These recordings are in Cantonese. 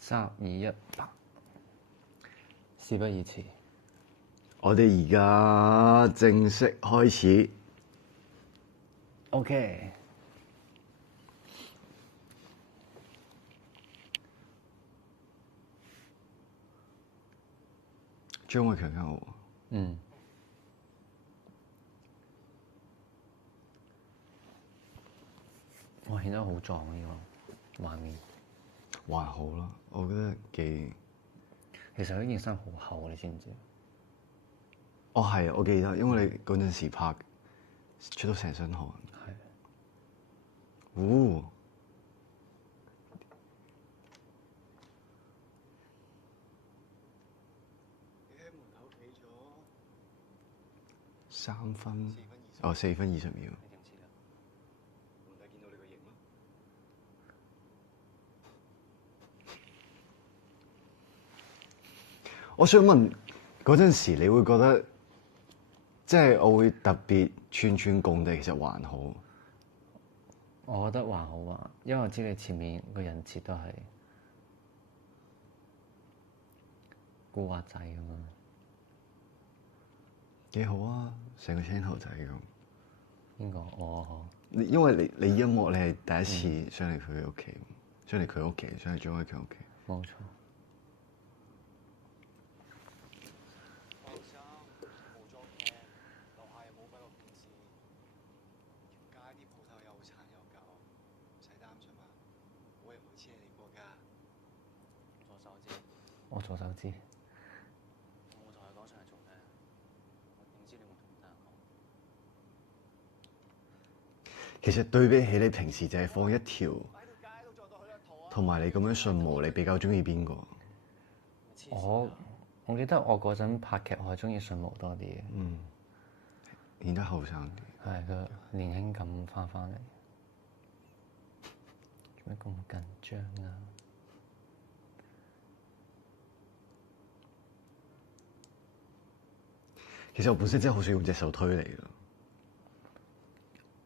3、2、1，事不宜遲。我哋而家正式開始。OK。張偉強啱我。嗯。哇！顯得好壯呢個畫面。還好啦，我覺得幾。其實呢件衫好厚，你知唔知？哦，係啊，我記得，因為你嗰陣時拍出到成身汗。係。哦。你喺門口企咗3分。哦，4分20秒。你點知啊？皇帝見到你個型咯。我想問嗰陣時，你會覺得即係我會特別串共地，其實還好。我覺得還好啊，因為我知你前面個人設都係古惑仔咁嘛。幾好啊，成個青頭仔咁。邊個？我因為你音樂你係第一次上嚟佢屋企，上嚟佢屋企，上嚟張偉強屋企。冇錯。我左手知。我同佢講上嚟做咩？我點知你會同其他人講？其實對比起你平時就係放一條，同埋你咁樣順毛，你比較中意邊個？我記得我嗰陣拍劇，我係中意順毛多啲嘅。嗯。顯得後生啲。係個年輕感翻嚟。做咩咁緊張啊？其實我本身真係好想用隻手推你㗎。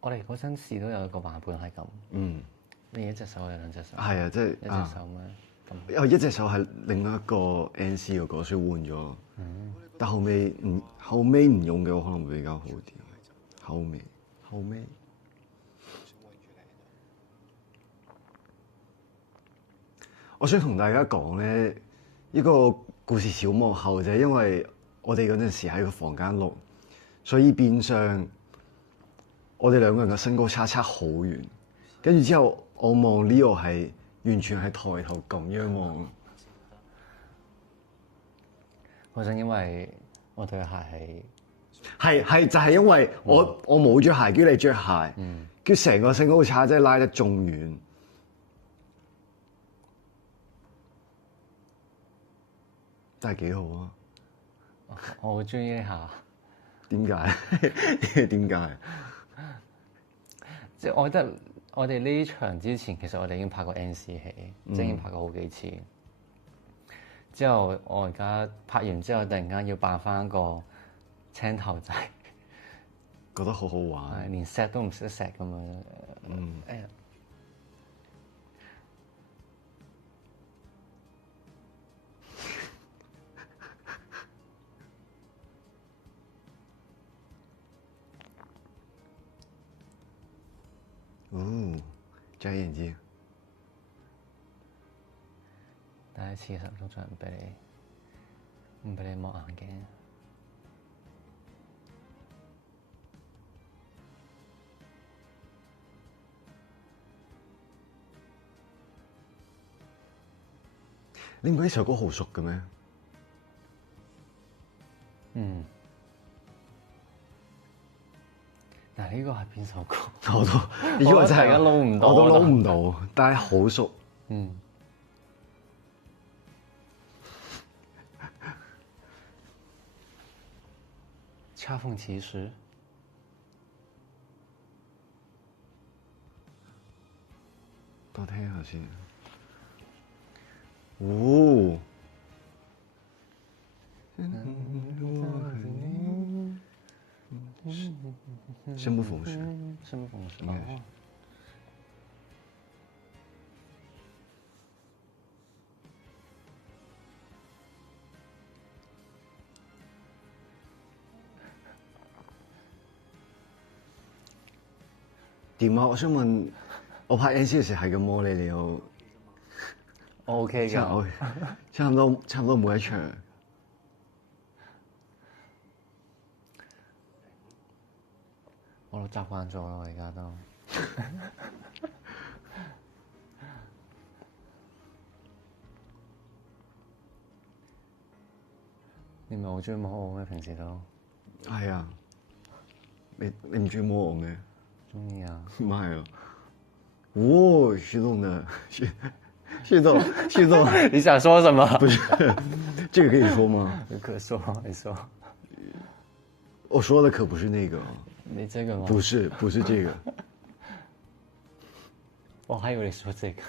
我哋嗰陣時都有一個版本係咁。嗯。你一隻手有兩隻手？係啊，即係一隻手咩？有一隻手係另外一個 NC 嗰個，所以換咗。但後尾唔用嘅話，可能會比較好啲。後尾。我想同大家講咧，呢個故事小幕後就係因為我哋嗰陣時喺個房間錄，所以變相我哋兩個人嘅身高差好遠。跟住之後，我望 Leo 係完全係抬頭咁樣望。嗰陣因為我對鞋係就係因為我冇着鞋，叫你着鞋，叫成個身高差真係拉得仲遠。真係幾好啊！我好中意呢下。點解？點解？即係我覺得我哋呢場之前，其實我哋已經拍過 NC 戲，即係已經拍過好幾次。之後我而家拍完之後，突然間要扮翻一個青頭仔，覺得好好玩，連 set 都唔識得 set 咁樣。真係眼睛。第一次實錄像唔俾你摸眼鏡。你唔覺得呢首歌好熟嘅咩？但係呢個係邊首歌？我都呢個真係撈唔到，我都撈唔到，但係好熟。恰逢其時。多聽下先。生不逢時。生不逢時。點啊？我想問，我拍 NC 嘅時係咁摸你，你有 O K 㗎，差唔多每一場。我都習慣咗啦，而家都。你唔係好中意摸我咩？平時都係啊，你唔中意摸我咩？中意啊！媽呀！哦，徐總的，徐總，你想說什麼？不是，這個可以說嗎？你可說，你說。我說的可不是那個，你這個嗎？不是這個。我還以為你說這個。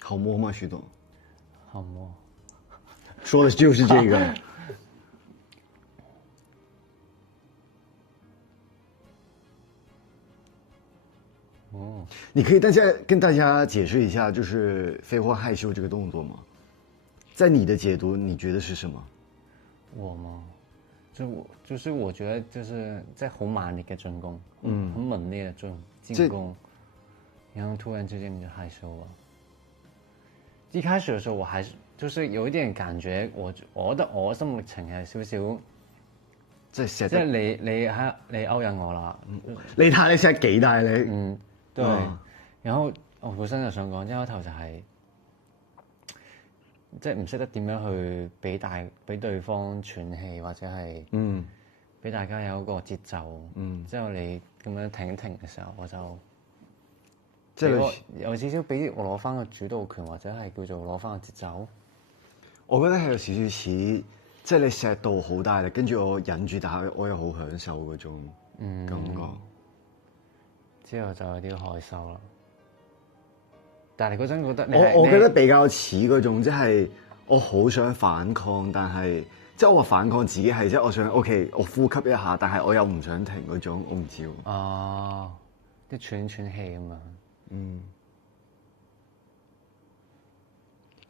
好摸嗎，徐總？好摸。說的就是這個。哦，你可以跟大家解釋一下，就是飛或害羞這個動作嗎？在你的解讀，你覺得是什麼？我嗎？就是我覺得就是在好猛烈嘅進攻，很猛烈嘅進攻，然後突然之間你就害羞了。一開始的時候我還是就是有一點感覺，我覺得我心路歷程係少少，即係你勾引我啦，你睇你錫幾大你？對。然後我本身就想講，一開頭就係即係唔識得點樣去俾對方喘氣，或者係俾大家有一個節奏。之後你咁樣停一停嘅時候，我就即係有少少俾我攞翻個主導權，或者係叫做攞翻個節奏。我覺得係有少少似，即係你錫到好大力，跟住我忍住，但係我又好享受嗰種感覺。之後就有啲害羞啦。但係嗰陣覺得我覺得比較似嗰種，即係我好想反抗，但係即係我話反抗自己係即係我想 OK，我呼吸一下，但係我又唔想停嗰種，我唔知喎。哦，啲喘氣咁樣。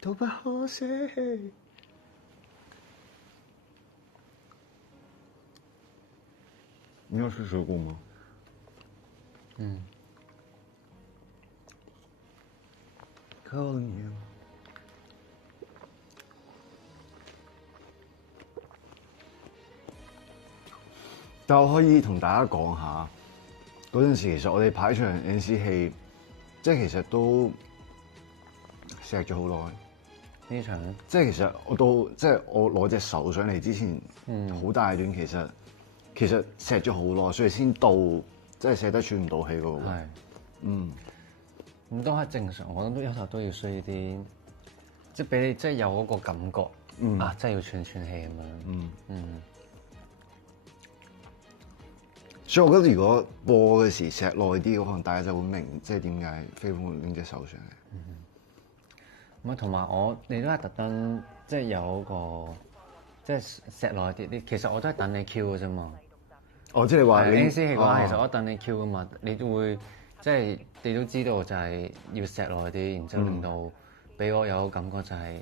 都不可捨棄。你要吃水果嗎？Calling you。但我可以同大家講下，嗰陣時其實我哋拍場 NC 戲，即係其實都錫咗好耐。呢場咧，即係其實我都即係我攞隻手上嚟之前，好大段其實錫咗好耐，所以先到即係錫得喘唔到氣嗰個位。係，咁都係正常。我諗都有時候都要需要啲，即係俾你即係有嗰個感覺，啊，真係要喘氣咁樣。所以我覺得如果播嘅時錫耐啲，可能大家就會明即係點解飛虎拎隻手上嚟。咁啊，同埋你都係特登即係有個即係錫耐啲。其實我都係等你 Q 嘅啫嘛。哦，即係話 NC 戲嘅話，其實我等你 Q 噶嘛，你都會即係你都知道就係要錫耐啲，然之後令到俾我有個感覺就係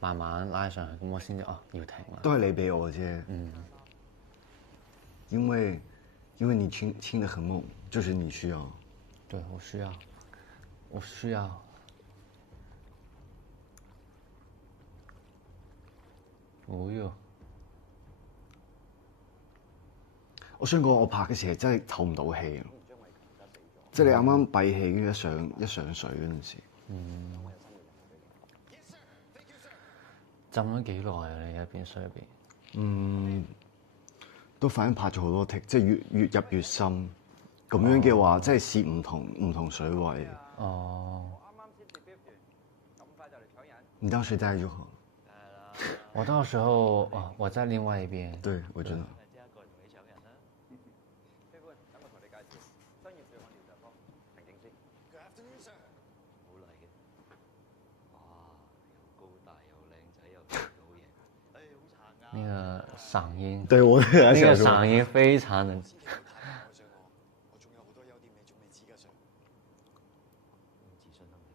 慢慢拉上去，咁我先至要停啦。都係你俾我啫。因為你親得很猛，就是你需要。對，我需要。哦喲！我想講，我拍嘅時係真係透唔到氣，即係你啱啱閉氣，跟住一上水嗰陣時。浸咗幾耐啊？你入邊水入邊？都反正拍咗好多剔，即係越入越深。咁樣嘅話，即係試唔同水位。哦。你當時在就好。我到時候我在另外一邊。對，我知道。那個嗓音，對我那個嗓音非常的。我仲有好多優點你仲未知㗎，上。咁自信得唔得？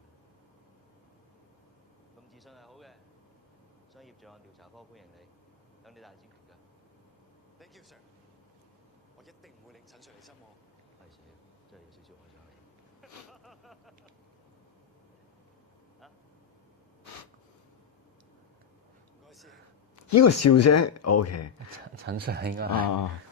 咁自信係好嘅，商業罪案調查科歡迎你，等你大展拳腳。Thank you, sir。我一定定唔會令陳 Sir 你失望。係死啦，真係有少少愛上你。唔該師兄。呢個笑聲 OK 陳 Sir 應該係。啊。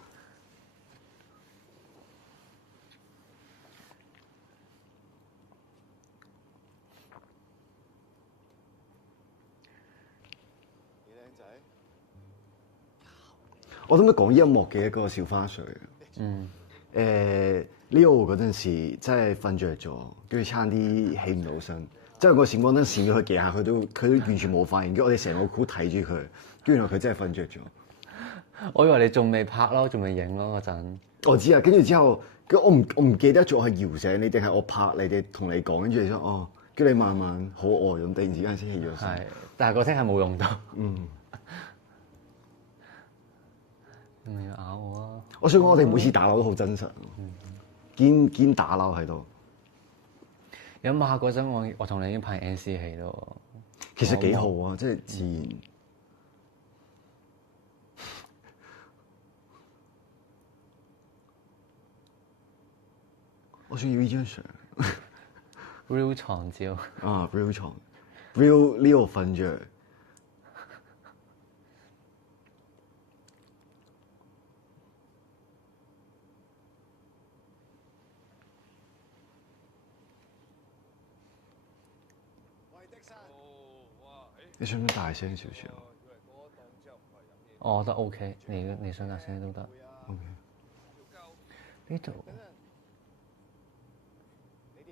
我諗講呢一幕嘅一個小花絮。嗯。Leo 嗰陣時真係瞓着咗，跟住差啲起唔到身。即係個閃光燈閃咗佢幾下，佢都完全冇反應。跟住我哋成個 crew 睇住佢，跟住原來佢真係瞓着咗。我以為你仲未拍咯，仲未影咯嗰陣。我知啊，跟住之後，我唔記得咗係搖醒你定係我拍你哋同你講，跟住你話哦，跟住你慢慢好呆咁，突然之間先起咗身。係，但係個聲係冇用到。嗯。你要咬我啊！我想講，我哋每次打鬧都好真實，堅打鬧喺度。有一下嗰陣，我同你已經拍 NC 戲咯。其實幾好啊，即係自然。我想要呢張相。real 床照。啊 ，real 床 ，real Leo 瞓着。你想唔想大聲少少？我覺得 OK，你想大聲都得。OK。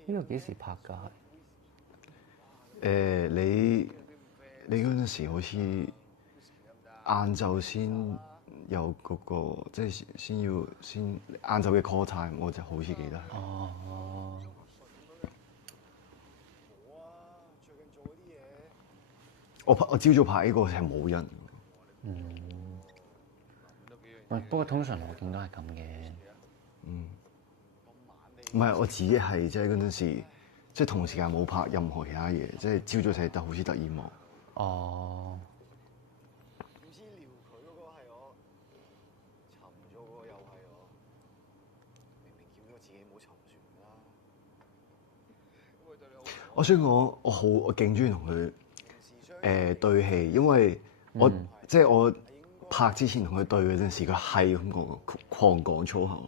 呢度幾時拍㗎？你嗰陣時好似晏晝先有嗰個，即係先晏晝嘅 call time，我就好似記得。哦。我朝早拍呢個係冇人。不過通常我見都係咁嘅。唔係我自己係即係嗰陣時，即係同時間冇拍任何其他嘢，即係朝早寫得好似突然忙。哦。唔知撩佢嗰個係我，沉咗嗰個又係我，明明叫咗自己唔好沉船啦。我想講，我勁中意同佢對戲，因為即係我拍之前同佢對嗰陣時，佢係咁講狂講粗口，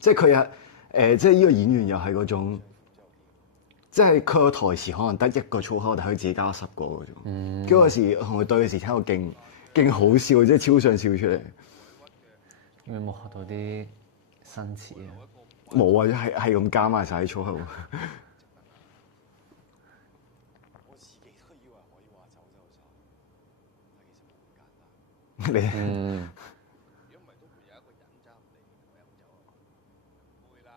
即係佢即係呢個演員又係嗰種，即係佢個台詞可能得一個粗口，但係佢自己加10個嗰種。跟住嗰時同佢對嘅時，聽到勁好笑，即係超想笑出嚟。你有冇學到啲新詞啊？冇啊，係咁加埋晒啲粗口。我自己都以為可以話走就走，但其實冇咁簡單。你如果唔係都會有一個人揸唔嚟，我飲酒啊？唔會啦，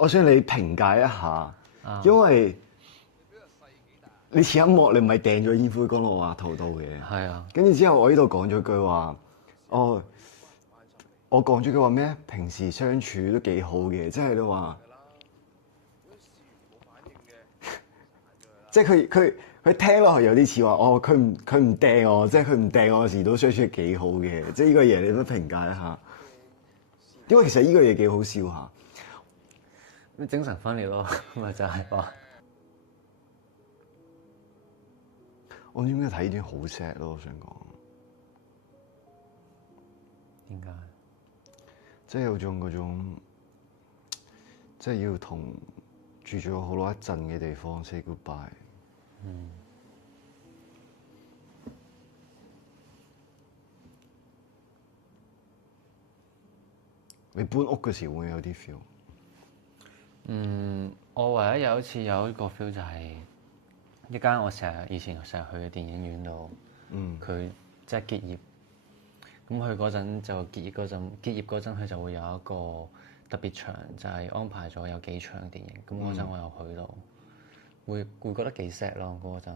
我想你評價一下，因為你前一幕你唔係掟咗煙灰缸落我頭度嘅。係啊。跟住之後我呢度講咗句話，我講咗句話咩？平時相處都幾好嘅，即係你話，即係佢聽落去有啲似話，佢唔掟我，即係佢唔掟我時都相處幾好嘅，即係呢個嘢你都評價一下。因為其實呢個嘢幾好笑下。精神分裂咯，咪就係話。我唔知點解睇呢段好 sad 咯，我想講。點解？即係有種嗰種，即係要同住咗好耐一陣嘅地方 say goodbye。你搬屋嘅時候會有啲 feel？我唯一有一次有一個 feel 就係一間我以前成日去嘅電影院度，佢即係結業。咁佢嗰陣就結業嗰陣佢就會有一個特別場，就係安排咗有幾場電影。咁嗰陣我又去到，會覺得幾 sad 咯嗰陣。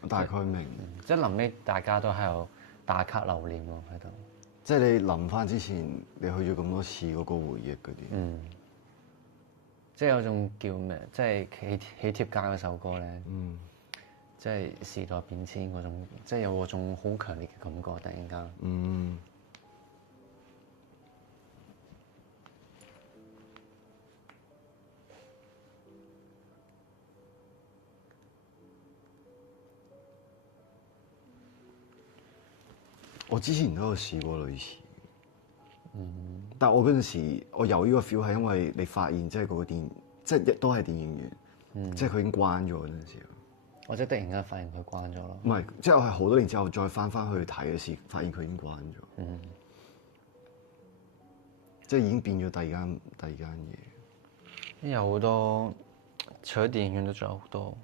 我大概明。即係臨尾大家都喺度打卡留念咯喺度。即係你臨翻之前，你去咗咁多次嗰個回憶嗰啲。即係有種叫咩？即係喜帖街嗰首歌咧。即係時代變遷嗰種，即係有嗰種好強烈嘅感覺，突然間。嗯。我之前都有試過類似，但我嗰陣時我有呢個 feel 係因為你發現即係嗰個電，即係都係電影院，即係佢已經關咗嗰陣時。或者突然間發現佢關咗咯。唔係，即係我係好多年之後再翻去睇嘅時，發現佢已經關咗。即係已經變咗第二間嘢。有好多，除咗電影院都仲有好多，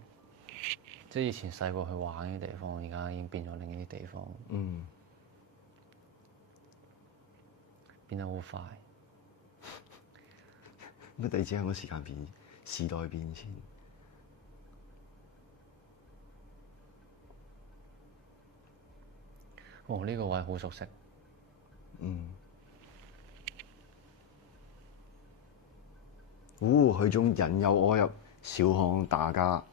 即係以前細個去玩嘅地方，而家已經變咗另一啲地方。變得好快。乜突然之間個時代變遷？哦，呢個位好熟悉。佢仲引誘我入小巷打交。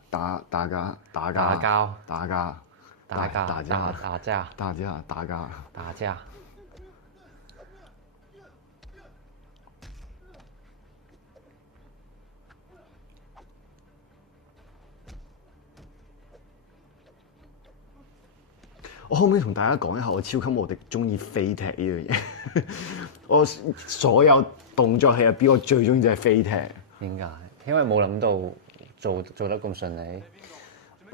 我可唔可以同大家講一下，我超級無敵中意飛踢呢樣嘢。我所有動作戲入邊，我最中意就係飛踢。點解？因為冇諗到做得咁順利。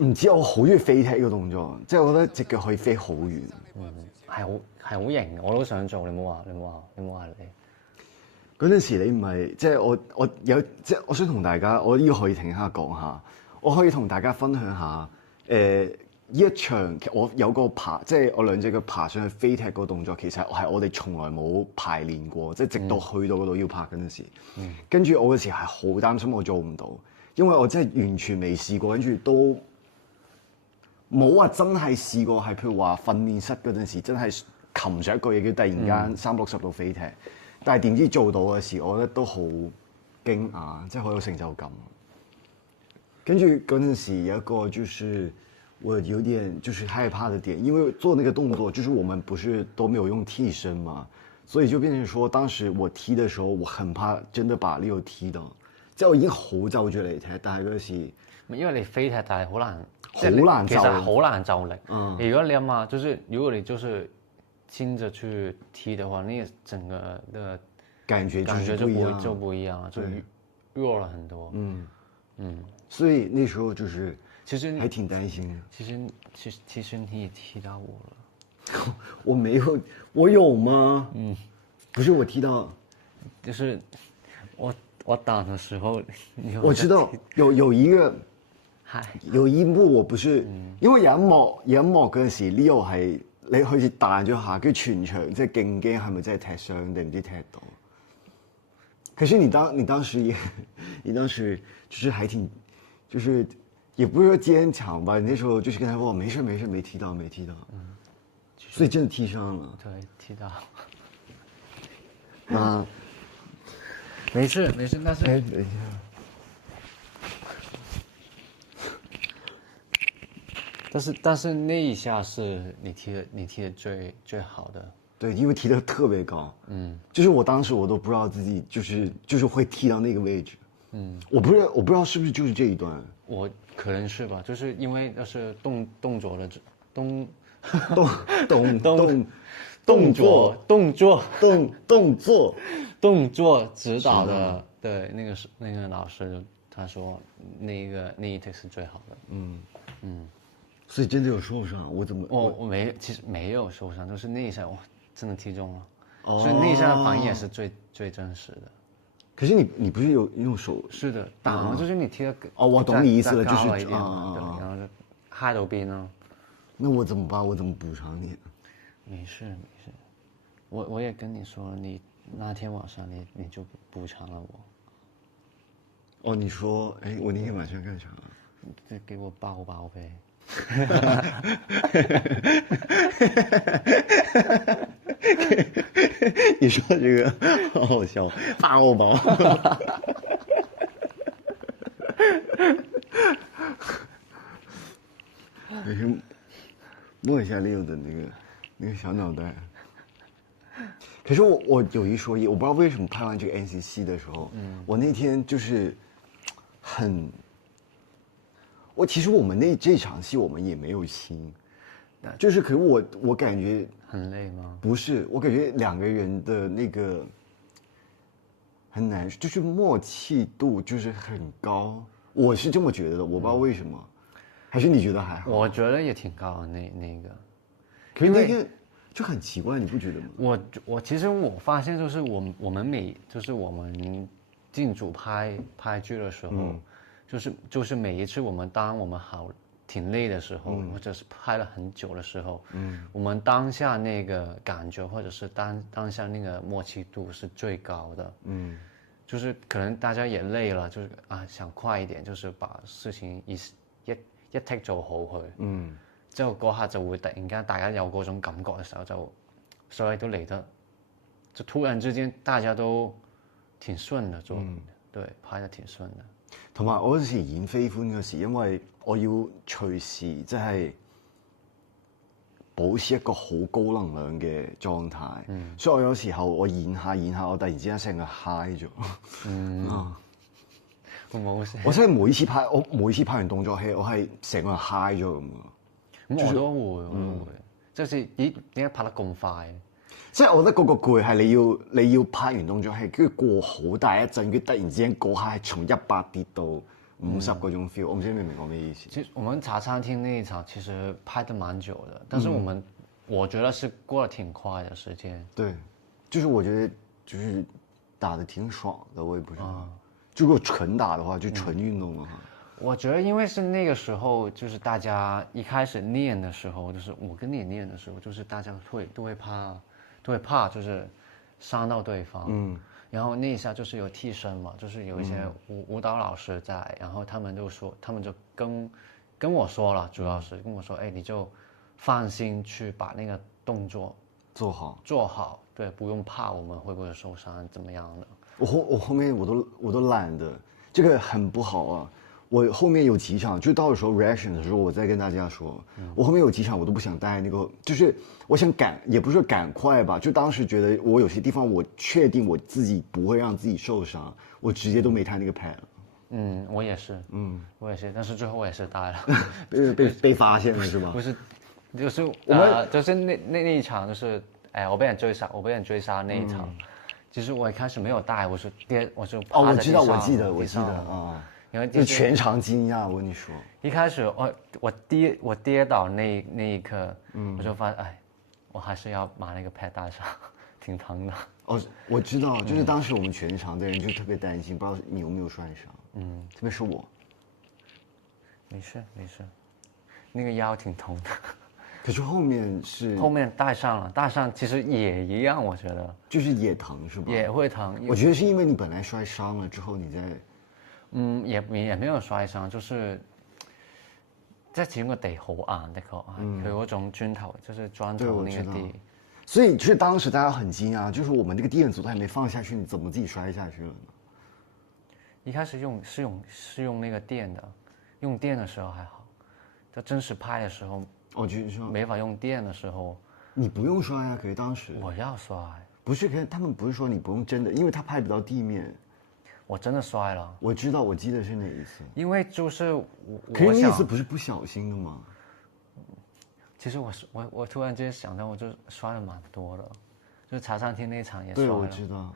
唔知我好中意飛踢呢個動作，即係我覺得隻腳可以飛好遠。係好型，我都想做。你冇話你。嗰陣時你唔係即係我有即係我想同大家，我呢個可以停下講下，我可以同大家分享下呢一場我有個爬，即係我兩隻腳爬上去飛踢個動作，其實係我哋從來冇排練過，即係直到去到嗰度要拍嗰陣時，跟住我嗰時係好擔心我做唔到，因為我真係完全未試過，跟住都冇話真係試過，係譬如話訓練室嗰陣時真係擒上一個嘢叫突然間360度飛踢，但係點知做到嘅時，我覺得都好驚訝，即係好有成就感。跟住嗰陣時有一個就是我有點就是害怕的點，因為做那個動作，就是我們不是都沒有用替身嘛，所以就變成說，當時我踢的時候，我很怕真的把Leo踢到，即係我已經好就住嚟踢，但係嗰時因為你飛踢，但係好難，就其實好難就力。如果你諗下，就是如果你就是親着去踢的話，那個整個的感覺就不一樣了，就弱了很多。所以那時候就是其實還挺擔心的。其實你也踢到我了。我沒有，我有嗎？不是我踢到，就是我打的時候，我知道有一幕我不是，因為有一幕嗰陣時 Leo 係你好似彈咗下，跟住全場即係勁驚係咪真係踢傷定唔知踢到？可是你當時就是還挺，就是也不是說堅強吧，你那時候就是跟他說沒事沒踢到，所以真的踢傷了。對，踢到。沒事，但是等一下。但是那一下是你踢的最好的。對，因為踢得特別高，就是我當時我都不知道自己就是會踢到那個位置，我不知道是不是就是這一段，我可能是吧，就是因為那是動作的動作指導的，對，那個老師他說那一 take 是最好的，所以真的有受傷，我怎麼我其實沒有受傷，就是那一下我真的踢中了，所以那一下的反應也是最真實的。可是你不是有用手？是的，打就是你踢的我懂你意思了，就是對，然後就嗨到邊咯。那我怎麼辦？我怎麼補償你？沒事，我也跟你說，你那天晚上你就補償了我。哦，你說，哎，我那天晚上幹啥？就給我抱唄。你說這個好好笑，抱抱。摸一下 Leo 的那个小脑袋。可是我有一说一，我不知道为什么拍完这个 NCC 的时候，我那天就是其实我们这场戏我们也没有亲，就是可是我感觉很累吗？不是，我感觉两个人的那个很难，就是默契度就是很高，我是这么觉得的，我不知道为什么，还是你觉得还好？我觉得也挺高的那个。可是那天就很奇怪，你不觉得吗？其实我发现就是我们进组拍剧的时候，就是每一次当我们挺累的时候，或者是拍了很久的时候，我们当下那个感觉或者是当下那个默契度是最高的，就是可能大家也累了，就是想快一點，就是把事情一 take 做好佢，之後嗰下就會突然間大家有嗰種感覺嘅時候，就所以都嚟得，就突然之間大家都挺順的做，對，拍得挺順的。同埋我嗰時演飛歡嗰時，因為我要隨時即係保持一個好高能量嘅狀態，所以我有時候我演下，我突然之間成個 high 咗。我真係每次拍完動作戲，我係成個人 high 咗咁啊！咁我都會，即係點解拍得咁快？即係我覺得嗰個攰係你要拍完動作戲，跟住過好大一陣，跟住突然之間嗰下係從100跌到50嗰種 feel，我唔知你明唔明我咩意思？其實我們茶餐廳那一場其實拍得蠻久的，但是我覺得是過得挺快的時間。對，就是我覺得就是打得挺爽的，我也不知道。如果純打的話，就純運動的話。我覺得因為是那個時候，就是大家一開始練的時候，就是我跟你練的時候，就是大家都會怕，就是傷到對方。然後那一下就是有替身嘛，就是有一些舞蹈老師在，然後他們就跟我說了，主要是跟我說，哎，你就放心去把那個動作做好，對，不用怕我們會不會受傷怎麼樣的。我後面我都懶得，這個很不好啊。我後面有幾場，就到的時候 reaction 的時候，我再跟大家說，我後面有幾場我都不想帶那個，就是我想也不是趕快吧，就當時覺得我有些地方我確定我自己不會讓自己受傷，我直接都沒帶那個 pad。我也是，我也是，但是最後我也是帶了，被發現了是吧？不是，就是就是那一場就是，我被人追殺那一場，其實我一開始沒有帶，我就我記得啊。就全場驚訝，我跟你說，一開始我跌倒那一刻，我就發現，我還是要把那個 pad 帶上，挺疼的。我知道，就是當時我們全場的人就特別擔心，不知道你有沒有摔傷。特別是我。沒事，那個腰挺痛的。可是後面帶上其實也一樣，我覺得。就是也疼是吧？也會疼。我覺得是因為你本來摔傷了之後，你再。也沒有摔傷，就是即係始終個地好硬的確，佢嗰種磚頭就是磚頭那個地，所以其實當時大家很驚訝，就是我們那個電阻都還沒放下去，你怎麼自己摔下去了呢？一開始是用那個電的，用電的時候還好，在真實拍的時候，就是沒法用電的時候，你不用摔啊，可是當時我要摔，不是，可是他們不是說你不用真的，因為他拍不到地面。我真的摔了，我知道，我記得是哪一次。因為就是可是那次不是不小心的嗎？其實我突然間想到，我就摔了蠻多的，就是茶餐廳那場也摔了。對，我知道。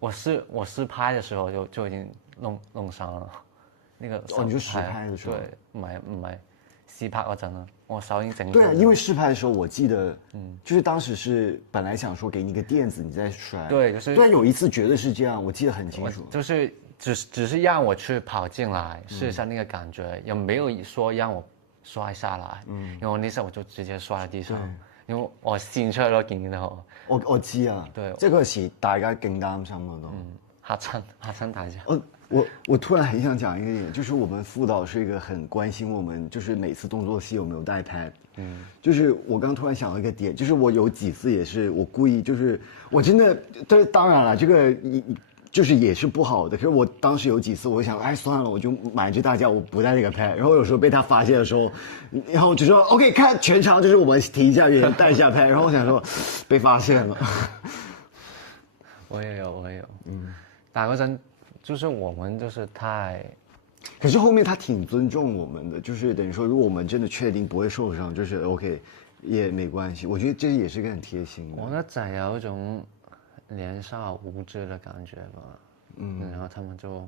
我試拍的時候就已經弄傷了，那個你就試拍的時候？對，唔係試拍嗰陣啦，我手已經整。對啊，因為試拍的時候，我記得，就是當時是本來想說給你個墊子，你再摔。對，就是。對，有一次絕對是這樣，我記得很清楚。就是只是讓我去跑進來試一下那個感覺，也沒有說讓我摔下來。因為我那時候我就直接摔喺地上，因為我跣出咯，見到。我知啊，對，這個時大家更擔心了都。嚇親大家。我突然很想講一個點，就是我們副導是一個很關心我們，就是每次動作戲有沒有帶 pad。就是我剛突然想到一個點，就是我有幾次也是我故意，就是我真的，當然了，這個就是也是不好的。可是我当时有几次，我想，哎，算了，我就瞒着大家，我不带那个 pad。然后有时候被他发现的时候，然后就说 OK， 看全场就是我们停一下，有人带一下 pad。然后我想说，被发现了。我也有，打嗰陣就是我們就是太，可是後面他挺尊重我們的，就是等於說，如果我們真的確定不會受傷，就是 OK，也沒關係。我覺得這也是個很貼心的。我覺得就係有一種年少無知的感覺吧。然後他們就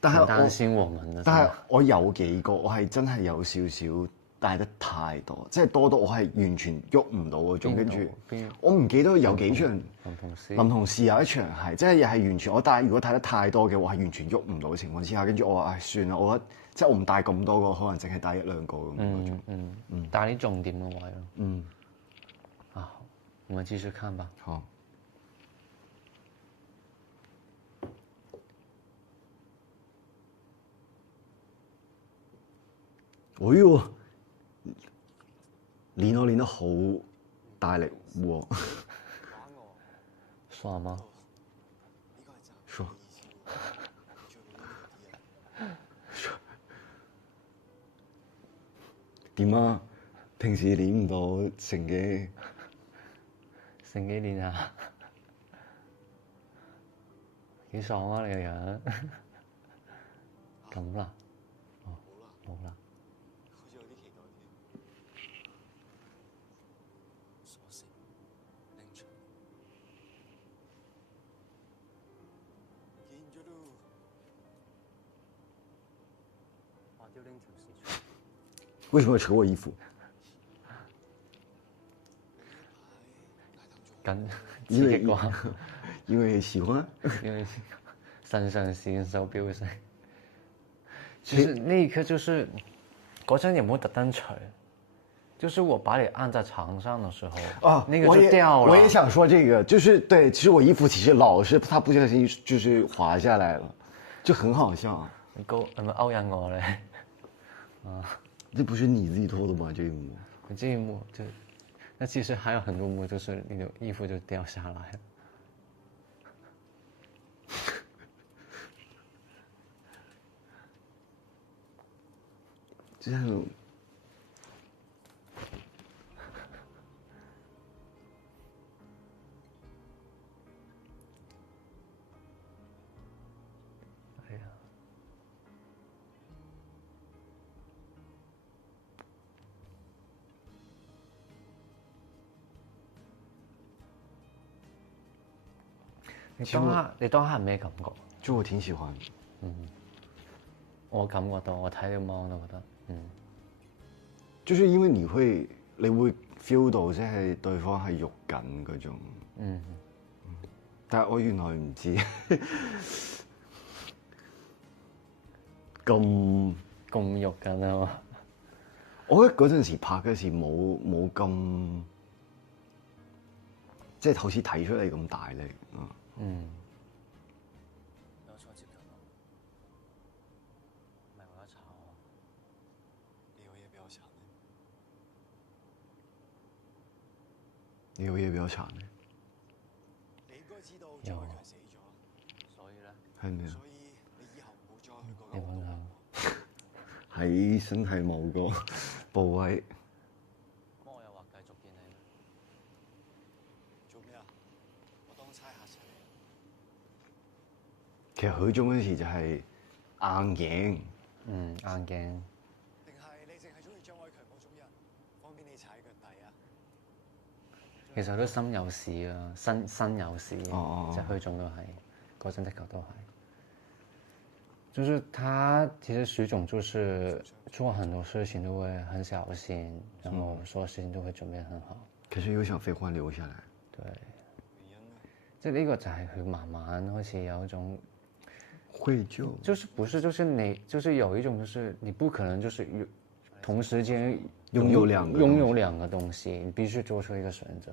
很擔心我們的。但係我有幾個，我係真係有少少帶得太多，即係多到我係完全喐唔到嗰種。跟住我唔記得有幾場林同事有一場係，即係又係完全我帶，如果帶得太多嘅，我係完全喐唔到嘅情況之下，跟住我話唉算啦，我覺得即係我唔帶咁多個，可能淨係帶一兩個咁嗰種。帶啲重點嘅位咯。啊，我們繼續看吧。好。哎呦！練我練得好大力喎！爽嗎？爽。點啊？平時練唔到成幾練下，幾爽啊！你個樣咁啦，哦，冇啦。為什麼要扯我衣服？跟刺激啩？因為喜歡。因為腎上腺素飆升。其實那一刻就是嗰陣有冇特登除？就是我把你按在床上的時候，啊，那個就掉了。我也想說這個，就是對，其實我衣服其實老是它不小心就是滑下來了，就很好笑。你勾引我嘞？啊，這不是你自己脫的嗎？這一幕？這一幕就，那其實還有很多幕，就是你的衣服就掉下來了。這樣。你當下咩感覺？就我挺喜歡的。我感覺到，我睇到貓都覺得，就是因為你會 feel 到即係對方係喐緊嗰種。但係我原來唔知咁喐緊啊嘛。我覺得嗰陣時拍嗰時冇咁，即係好似睇出嚟咁大力。有錯接近我，唔係我一炒啊！你有嘢比我慘呢？你有嘢比我慘呢？你應該知道張偉強死咗，所以咧係咩啊？所以你以後唔好再去嗰個地方。喺身體某個部位。咁我又話繼續見你咩？做咩啊？我當差嚇親你。其實佢中嗰時就係硬頸。硬頸。定係你淨係中意張偉強嗰種人，方便你踩腳底啊？其實都心有事啊，身有事，即係許總都係嗰陣的確都係。就是他其實許總就是做很多事情都會很小心，然後所有事情都會準備很好。可是又想飛歡留下來。對。即係呢個就係佢慢慢開始有一種愧疚。就是不是就是你就是有一種就是你不可能就是同時間擁有兩個東西，你必須做出一個選擇。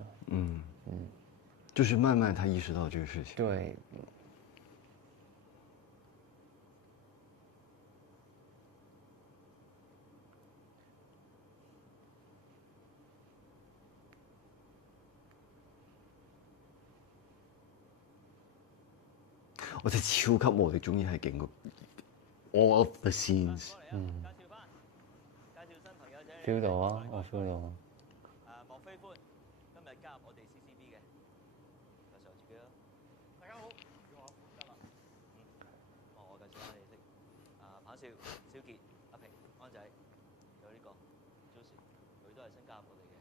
就是慢慢他意識到這個事情。對。我真係超級無敵中意係勁過 all of the scenes。嗯介紹翻，介紹新朋友仔。 ，feel 到啊，我 feel 到。莫非歡，今日加入我哋 CCB 嘅，介紹自己啦。大家好，叫我歡得啦。我介紹翻你識。彭少、小傑、阿平、安仔，有呢個 Joseph，佢都係新加入我哋嘅。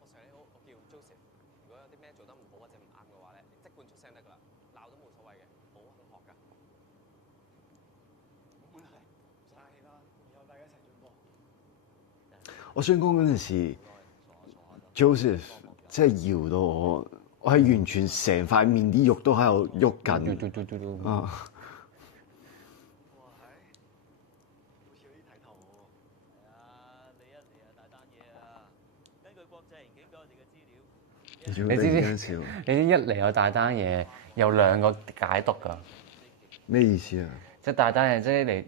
我成你好，我叫 Joseph。如果有啲咩做得唔好或者唔啱嘅話咧，你即管出聲得㗎啦，鬧都冇所謂嘅，我好肯學㗎。冇問題，唔嘥氣啦，以後大家一齊進步。我想講嗰陣時，Joseph 真係搖到我係完全成塊面啲肉都喺度喐緊。啊！哇係，好似有啲睇頭喎。係啊，你一嚟啊大單嘢啊！根據國際刑警俾我哋嘅資料，你你知唔知笑你知一嚟有大單嘢，有兩個解讀㗎。咩意思啊？即係大單嘢，即係嚟，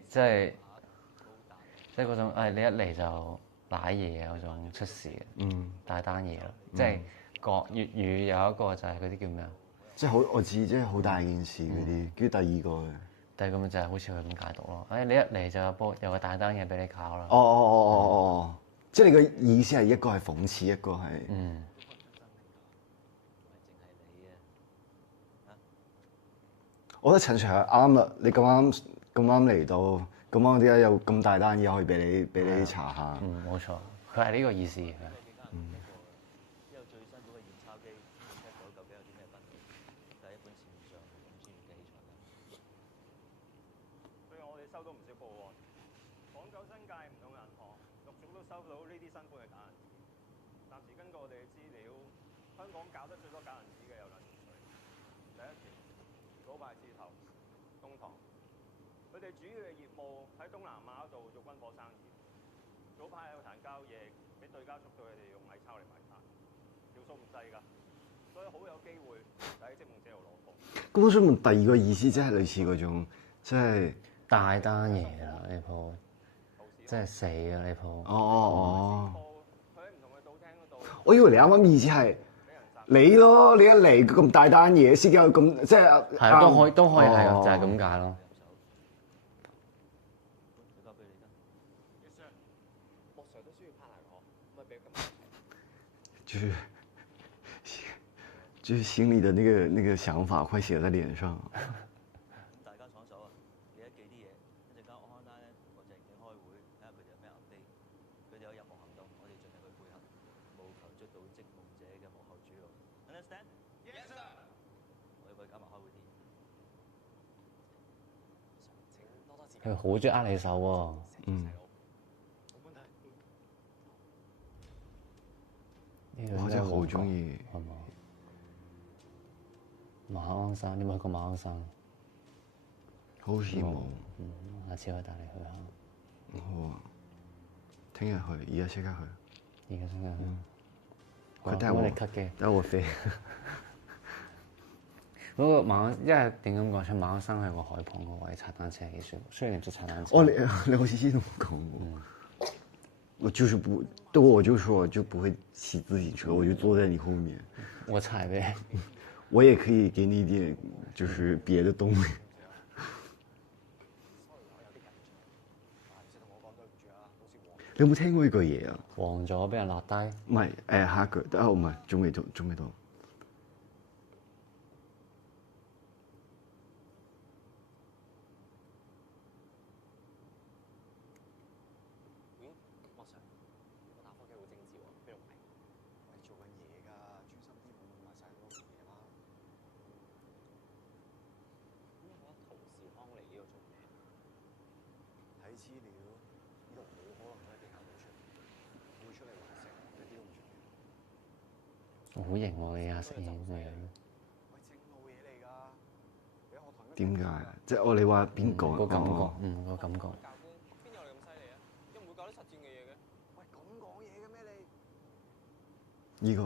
即係嗰種，你一嚟就賴嘢嗰種出事嘅，嗯，大單嘢咯。即係粵語有一個就係嗰啲叫咩啊？即係好，我知，即係好大件事嗰啲。跟住第二個嘅，第二個咪就係好似佢咁解讀咯。你一嚟就有個大單嘢俾你搞啦。哦，即係你嘅意思係一個係諷刺，一個係嗯，唔係淨係你啊！我覺得陳 Sir 啱啦。你咁啱嚟到，咁啱點解有咁大單嘢可以俾你查下？冇錯，佢係呢個意思嘅。之後最辛苦嘅驗鈔機，check 到究竟有啲咩不妥，就係一般市面上冇咁專業嘅器材啦。最近我哋收到唔少報案，港九新界唔同嘅銀行陸續都收到呢啲新款嘅假銀紙。暫時根據我哋嘅資料，香港搞得最多假銀紙嘅有兩條水。第一條早排字頭東塘，佢哋主要嘅業務喺東南亞度做軍火生意。早排有談交易，俾對家捉到佢哋用偽鈔嚟買單，條數唔細㗎，所以好有機會喺積夢者度攞貨。咁我想問第二個意思，即係類似嗰種，即係大單嘢啦呢鋪，真係死啦呢鋪。哦。佢喺唔同嘅賭廳嗰度，我以為你啱啱意思係你咯，你一嚟咁大單嘢，先有咁即係係都可以係啊，哦就係咁解咯。佢交俾你得。莫 Sir 都需要 partner 我，咁咪俾咁多就是心裡的那個想法快寫在臉上。咁大家爽手啊！記得記啲嘢，一陣間我開單咧，同國際刑警開會，睇下佢哋有咩 update。佢哋有任何行動，我哋盡力去配合，務求捉到積夢者嘅幕後主腦。Understand？ Yes sir。我哋會加埋開會添。請多多指佢好中意握你手喎。嗯，冇問題。我真係好中意。係嘛？馬鞍山，你有冇去過馬鞍山？好羨慕。下次可以帶你去下。好啊，聽日去，而家即刻去。而家先去。佢帶我幫你 cut 嘅。帶我飛。嗰個馬鞍，因為點咁講出馬鞍山係個海旁個位，踩單車係幾舒服。雖然你唔識踩單車。哦，你好似之前同我講過。我就是不，對我就說我就不會騎自行車，我就坐在你後面。我踩呗。我也可以給你一點，就是別的東西。你有冇聽過呢句嘢啊？黃咗俾人落低。唔係，下一句，唔係，仲未到。莫 Sir，我打火機好精緻喎，邊度買？我哋做緊嘢㗎，專心啲，唔好買晒嗰啲嘢啦。咁我覺得同事康嚟呢度做咩？睇資料，呢度冇可能喺地下冇出，會出嚟揾食，一啲都唔出奇。好型喎，你阿食嘢咁樣。喂，正路嘢嚟㗎，俾學堂點解？即係你話邊個？個感覺哦，個感覺。教官邊有你咁犀利啊？又唔會教啲實戰嘅嘢嘅？喂，咁講嘢嘅咩你？呢個，教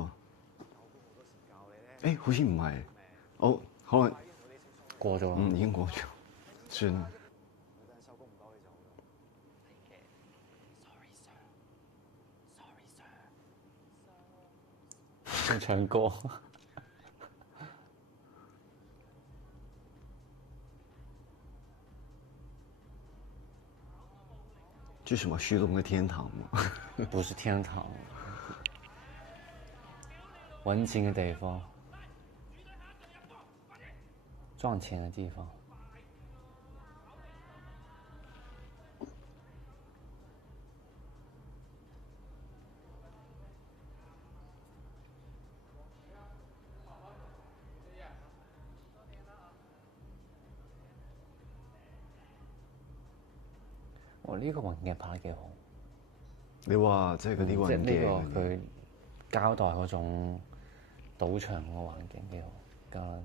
官好多時教你咧。好似唔係。哦，可能，過咗啦。已經過咗。算啦。等陣收工唔夠你就好啦。Sorry sir。Sorry sir。仲唱歌。這什麼虛榮的天堂嗎？不是天堂，揾錢嘅地方，賺錢嘅地方。我呢個環境拍得幾好。你話即係嗰啲運即係呢鏡個佢交代嗰種賭場嗰個環境幾好，加好靚。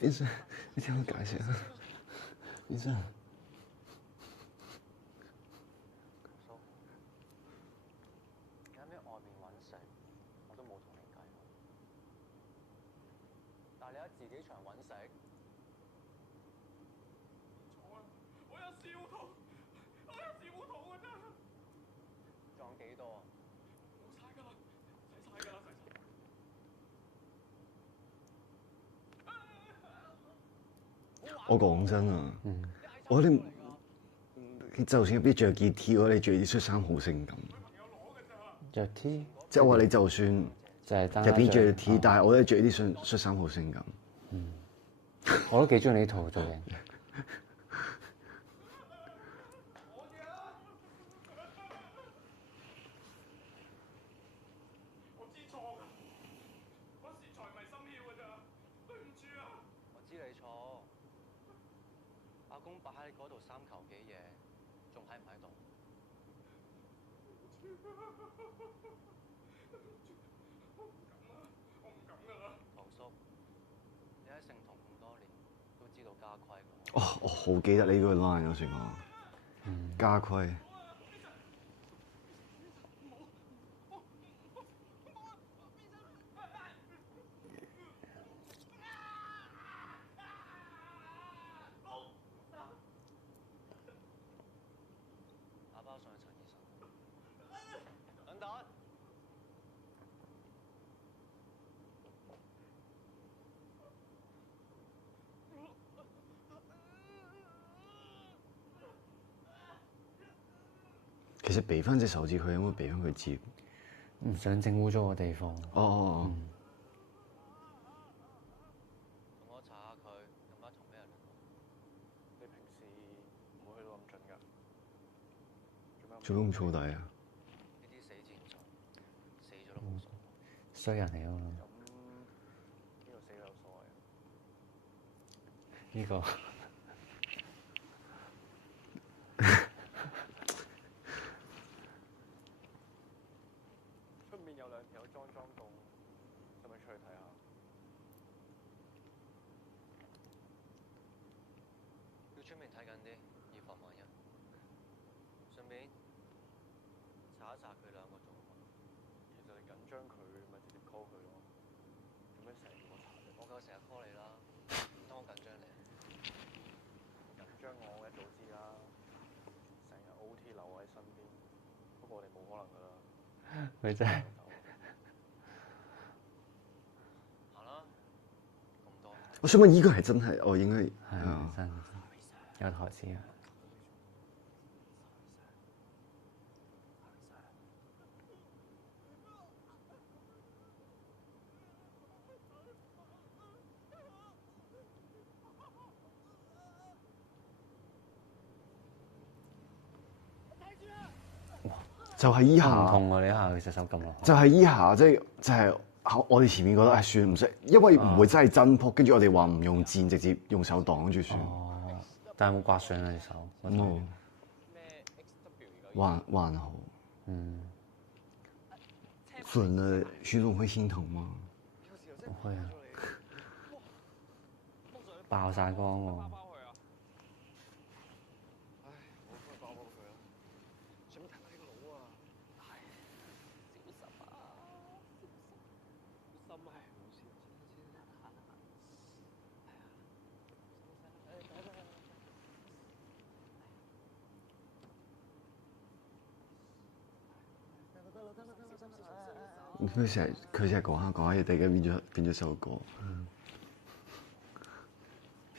先生，你聽我解釋啊，先生。啱喺外面揾食，我都冇同你計。但係你喺自己場揾食。我有笑圖，我有笑圖㗎咋。撞幾多啊？冇晒㗎啦，洗晒㗎啦，洗晒。我講真啊，我哋就算入邊着件 T，我哋着啲恤衫好性感。着 T，即係話你就算就係單入邊着 T，哦但係我哋着啲恤衫好性感。我都幾中意呢套造型。我知錯㗎，嗰時財迷心竅㗎咋，對唔住啊！我知你錯，阿公擺喺嗰度三球幾嘢，仲喺唔喺度？我唔敢㗎啦。唐叔，你喺聖堂咁多年，都知道家規㗎。哦，我好記得呢個 line 有時講家規。打包上去陳醫生。等等。其實俾翻隻手指佢，有冇俾翻佢接？唔想整污糟個地方。哦哦哦。同我查下佢有冇得同咩人聯絡？你平時唔會去到咁盡㗎。做咩咁燥底啊？呢啲死戰場，死咗都冇所謂。衰人嚟啊嘛。咁邊個死都有所謂。呢個出面有兩條裝洞，使唔使出去睇下？要出面睇緊啲，以防萬一。順便查一查佢兩個狀況。其實你緊張佢，咪直接 call 佢咯。做咩成日要我查啫？我夠成日 call 你啦，唔通我緊張你？緊張我一早知啦，成日 OT 留我喺身邊。不過我哋冇可能㗎啦。佢真係行啦，咁多我想問依個係真係，我應該係啊，真有台詞啊！就係依唔下，痛喎！你一下佢隻手撳落去，就係依下，即係我哋前面覺得係算唔識，因為唔會真係真撲，跟住我哋話唔用箭，直接用手擋住算。哦，但係有冇刮傷啊隻手？冇，咩 XW 而家？還好。嗯，損了，徐總會心疼嗎？唔會啊，爆晒光喎！包佢啊！唉，我幫佢包包佢啦。想睇下呢個佬啊！唉，小心啊！小心啊！冇事，佢成日講下嘢，突然間變咗首歌。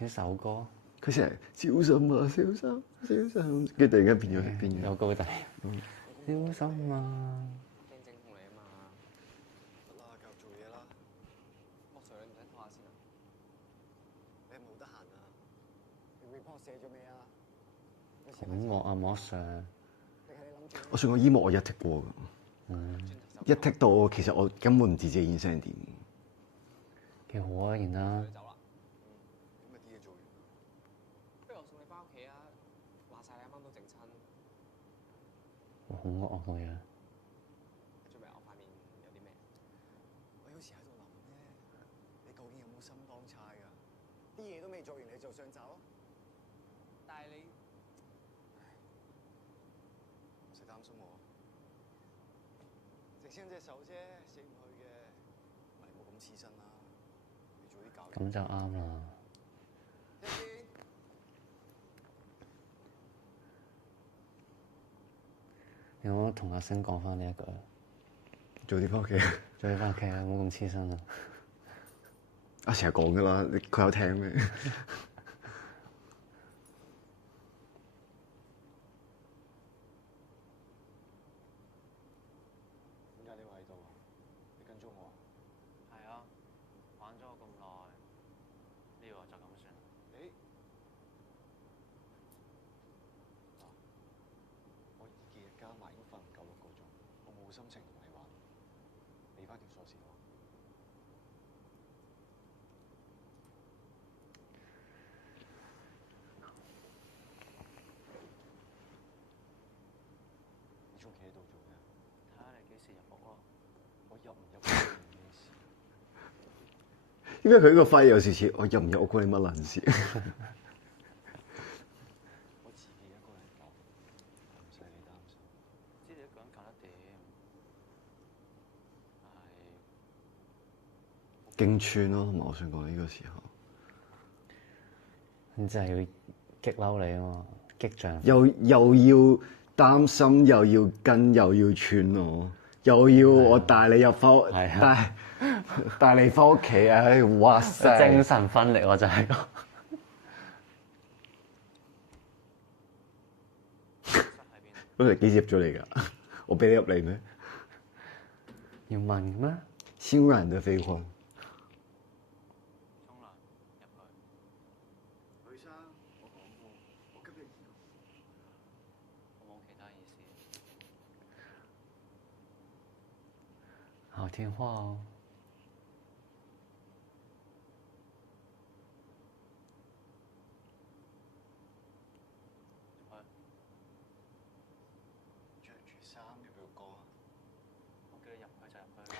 邊首歌？佢成日小心啊，小心，小心，跟住突然間變咗有高低。小心啊！驚整痛你啊嘛！得啦，繼續做嘢啦。莫 Sir 你唔使拖下先啊？你係咪好得閒啊？你 report 寫咗未啊？好惡啊，莫 Sir！定係你諗住我上個 email 我一剔過㗎，一剔到我其實我根本唔知自己件聲點。幾好啊，然啦。走啦？咁咪啲嘢做完。不如我送你翻屋企啊！話晒你啱啱都整親，好惡啊佢啊！最尾我塊面有啲咩？我有時喺度諗咧，你究竟有冇心當差㗎？啲嘢都未做完你就想走？但係你唔使擔心我，直傷隻手啫，死唔去嘅，咪冇咁黐身啦。你早啲搞掂。咁就啱啦。一邊你可唔可以同阿星講翻呢一句？早啲翻屋企。早啲翻屋企啊！唔好咁黐身啊！啊，成日講㗎啦，佢有聽咩？點解你會喺度啊？你跟蹤我啊？係啊，玩咗我咁耐，呢個就咁算啦。誒，嗱，我2日加埋已經瞓唔夠6個鐘，我冇心情同你玩，俾翻條鎖匙我。你仲企喺度做咩？睇下你幾時入屋咯。我入唔入屋關你咩事？因為佢個肺有時似我入唔入屋關你乜撚事？我自己一個人搞，唔使你擔心。知你一個人搞得掂，勁串咯，同埋我想講呢個時候，但係真係要激嬲你啊嘛，激漲。又要擔心，又要跟，又要串我，又要我帶你入翻屋，係啊帶你翻屋企，唉，哇塞！精神分裂我就係講。嗰陣幾時入咗嚟㗎？我俾你入嚟咩？要問咩？欣然的飛婚。沖涼入去。女生，我講過，我今日我冇其他意思。好聽話哦。着住衫入邊講啊。我叫你入去就入去啦。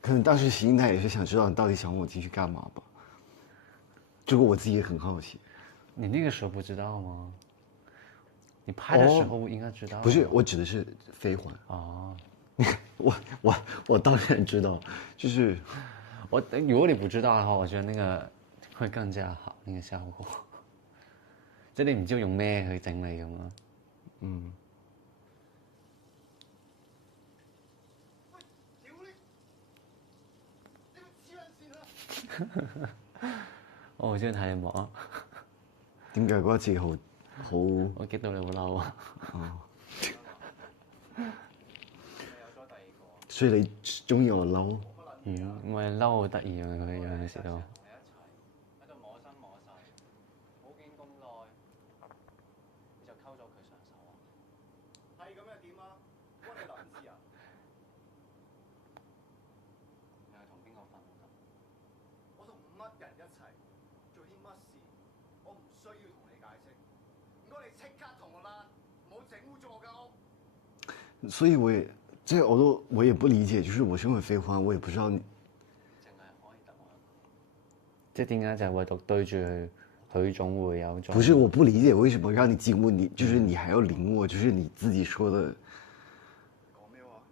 可能當時心態也是想知道你到底想我進去幹嘛吧。這個我自己也很好奇。你那個時候不知道嗎？你拍的時候應該知道。不是，我指的是飛環。哦，我當然知道，就是如果你不知道的話，我覺得那個會更加好，那個效果。即係你唔知道用咩去整理咁咯。嗯。我好中意睇你望，點解覺得自己好？我激到你好嬲啊！所以你中意我嬲？唔係嬲好得意啊！佢有陣時都。喺度摸身摸勢，冇見咁耐，你就溝咗佢上手啊？係咁又點啊？關你撚事啊？你係同邊個瞓都得？我同乜人一齊做啲乜事，我唔需要同你解釋。唔該，你即刻同我啦，唔好整污咗我間屋。所以我也不理解，就是我身為飛環，我也不知道你。淨係可以得我一個。即係點解就係唯獨對住佢總會有種？不是，我不理解為什麼讓你進屋，你就是你還要領我，就是你自己說的。講咩話？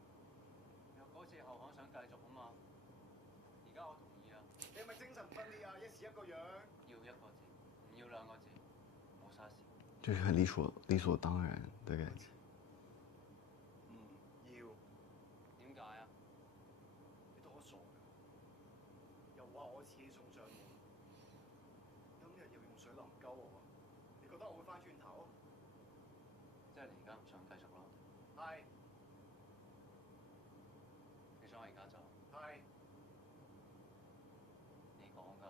有嗰次後巷想繼續啊嘛，而家我同意啊，你係咪精神分裂啊？一時一個樣。要一個字，唔要兩個字，冇嘥事。就是很理所當然的感覺。要。點解啊？你當我傻㗎？又話我自己送上門，今日又用鳩我？你覺得我會翻轉頭？即係你而家唔想繼續咯？係你想我而家走？係。你講㗎。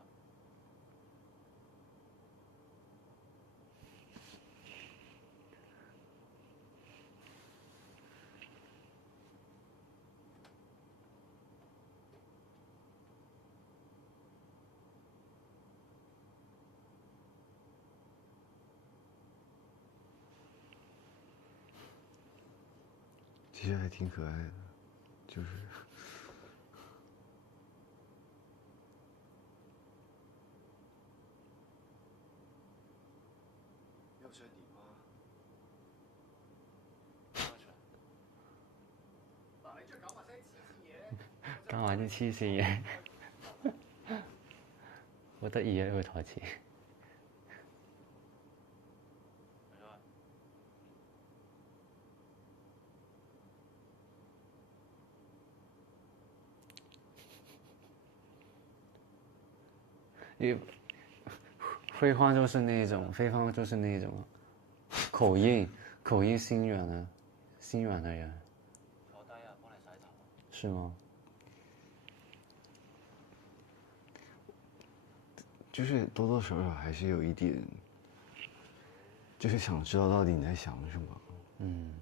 其實還挺可愛的，就是又想點啊？嗱，你再搞埋啲黐線嘢，搞埋啲黐線嘢，好得意啊！呢個台詞。也，废话就是那种，废话就是那种口音心软的人，坐低啊，幫你洗頭。是嗎？就是多多少少還是有一點，就是想知道到底你在想什麼。嗯，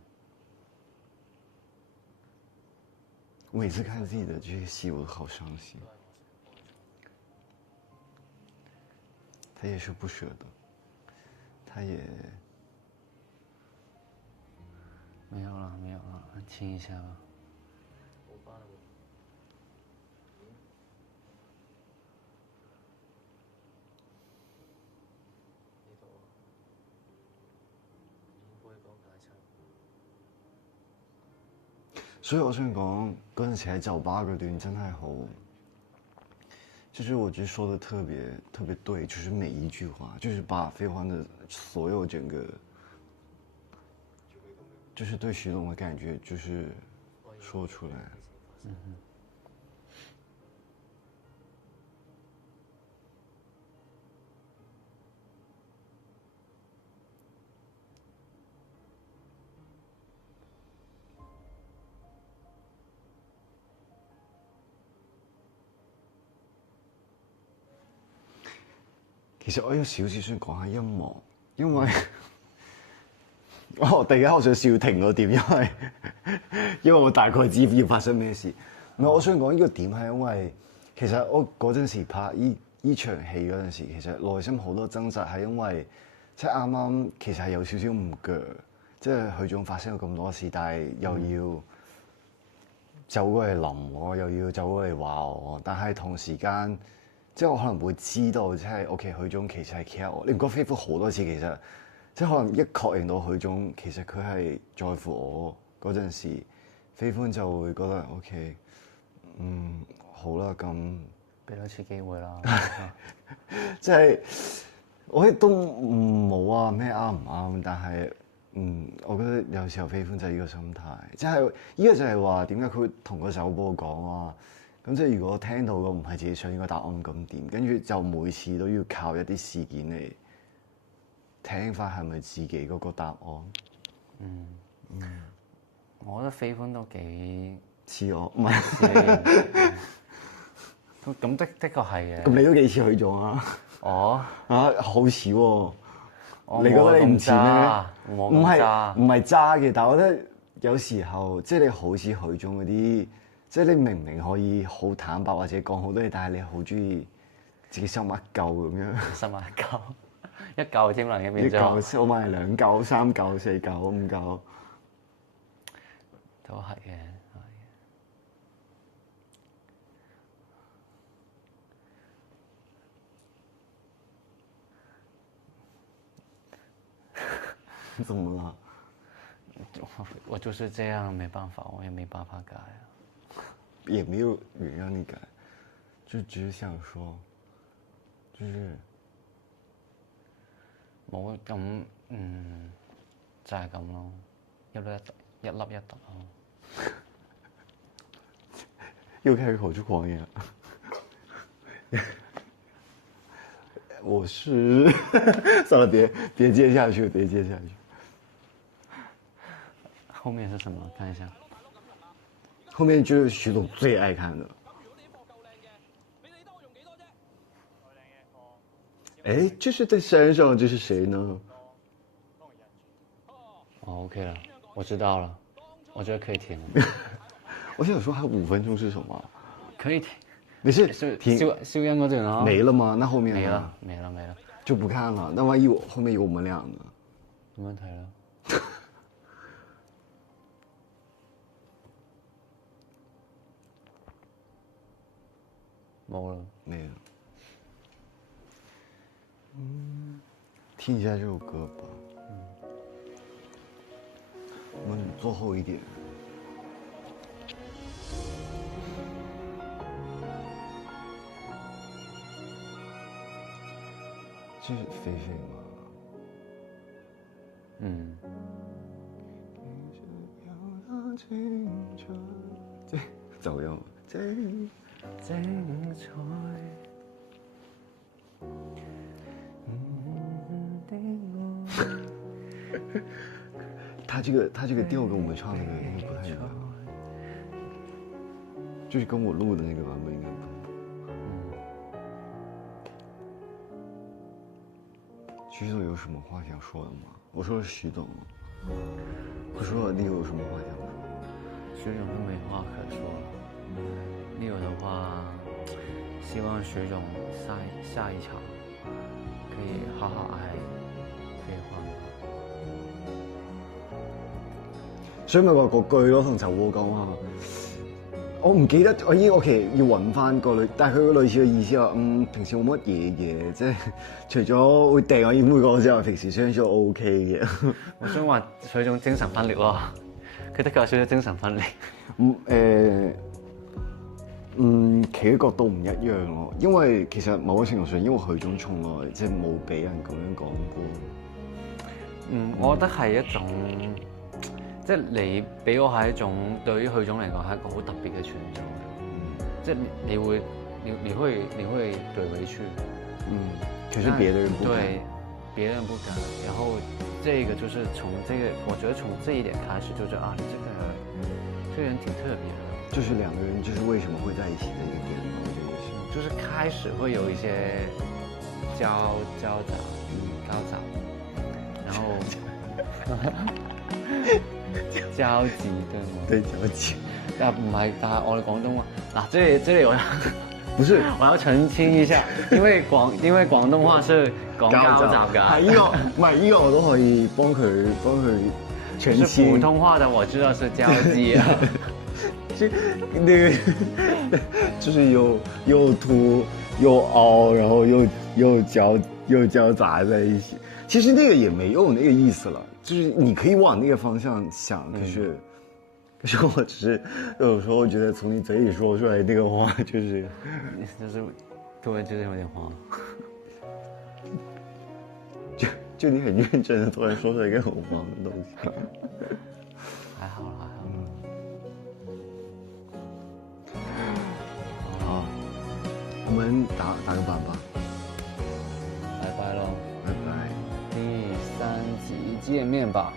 我每次看自己的這些戲，我都好傷心。他也是不捨得，他也沒有了，親一下吧。冇返啦呢度啊，飲杯講大餐。所以我想講嗰陣時喺酒吧嗰段真係好，就是我覺得說的特別對，就是每一句話，就是把飛歡的所有整個，就是對徐總的感覺，就是說出來。嗯哼。其實我有少少想講下音樂，因為突然間我想笑停個點，因為我大概知要發生咩事。唔係，我想講呢個點係因為其實我嗰陣時拍呢場戲嗰陣時，其實內心好多掙扎，係因為即係啱啱其實係有少少唔腳，即係許總發生咗咁多事，但係又要走過嚟淋我，又要走過嚟話我，但係同時間。即係我可能會知道，即係 OK，許總其實係 care 我。你唔覺飛夫好多次其實，即係可能一確認到許總其實佢係在乎我嗰陣時，飛歡就會覺得 OK，好啦咁，俾多次機會啦。即係我亦都冇話咩啱唔啱，但係我覺得有時候飛歡就係呢個心態，即係呢個就係話點解佢同個首播講話。咁即係如果聽到個唔係自己想要個答案咁點？跟住就每次都要靠一啲事件嚟聽翻係咪自己嗰個答案？我覺得飛歡都幾似我，唔係。咁的確係嘅。咁你都幾似許總啊？哦，好似喎。我你覺得你唔似咩？唔係渣嘅，但係我覺得有時候即係你好似許總嗰啲。即係你明明可以好坦白或者講好多嘢，但係你好中意自己收埋一嚿咁樣。收埋一嚿添啦，入面一嚿收埋2嚿、3嚿、4嚿、5嚿。都係嘅，係。怎麼啦？我就是這樣，沒辦法，我也沒辦法改啊。也沒有人讓你改，就只是想說，就是冇咁，就係咁咯，一粒一突咯。又開口出狂言。我是算了，别接下去，别接下去。后面是什么？看一下。后面就是徐总最爱看的。哎，这是在山上，这是谁呢？哦，OK 了，我知道了，我觉得可以停了。我想说还有5分钟是什么？可以停。没事，是停。消音嗰段咯。没了嗎？那後面沒了，沒了，沒了。就不看了。那萬一後面有我們倆呢？冇問題啦。冇了。沒了。聽一下這首歌吧。我們坐後一點。這是菲菲嗎？嗯。走音。精彩。他這個調跟我們唱的那個不太一樣，就是跟我錄的那個版本應該不太一樣。徐總有什麼話想說的嗎？我說徐總，我說你有什麼話想說？徐總都沒話可說了。你有的話，希望徐總下一場可以好好愛飛歡。所以咪話嗰句咯，同陳和講啊。我唔記得，我其實要揾翻個類，但係佢個類似嘅意思話，平時冇乜嘢，即係除咗會掟我煙灰缸之外，平時相處 O K 嘅。我想話佢種精神分裂咯，佢的確有少少精神分裂。企嘅角度唔一樣咯，因為其實某個程度上，因為許總從來即係冇俾人咁樣講過。我覺得係一種。即係你俾我係一種對於許總嚟講係一個好特別嘅存在，即係你會對回去，可是別的人不敢，對，別人不敢，然後這個就是從這個，我覺得從這一點開始就是啊，你這個人挺特別的，就是兩個人就是為什麼會在一起的一個點嘛，我覺得是，就是開始會有一些交雜，然後交集對嗎？對交集，但唔係，但係我哋廣東話嗱，這裡我不是我要澄清一下，因為廣東話是講交集㗎。係呢個唔係呢個我都可以幫佢澄清。是普通話的我知道是交際啊，就那個就是又凸又凹，然後又交雜在一起。其實那個也沒有那個意思了。就是你可以往那個方向想，可是我只是有時候覺得從你嘴裡說出來那個話，就是突然之間有點慌，就你很認真的突然說出來一個很慌的東西。還好。好，我們打個板吧，拜拜咯，拜拜。第3集見面吧。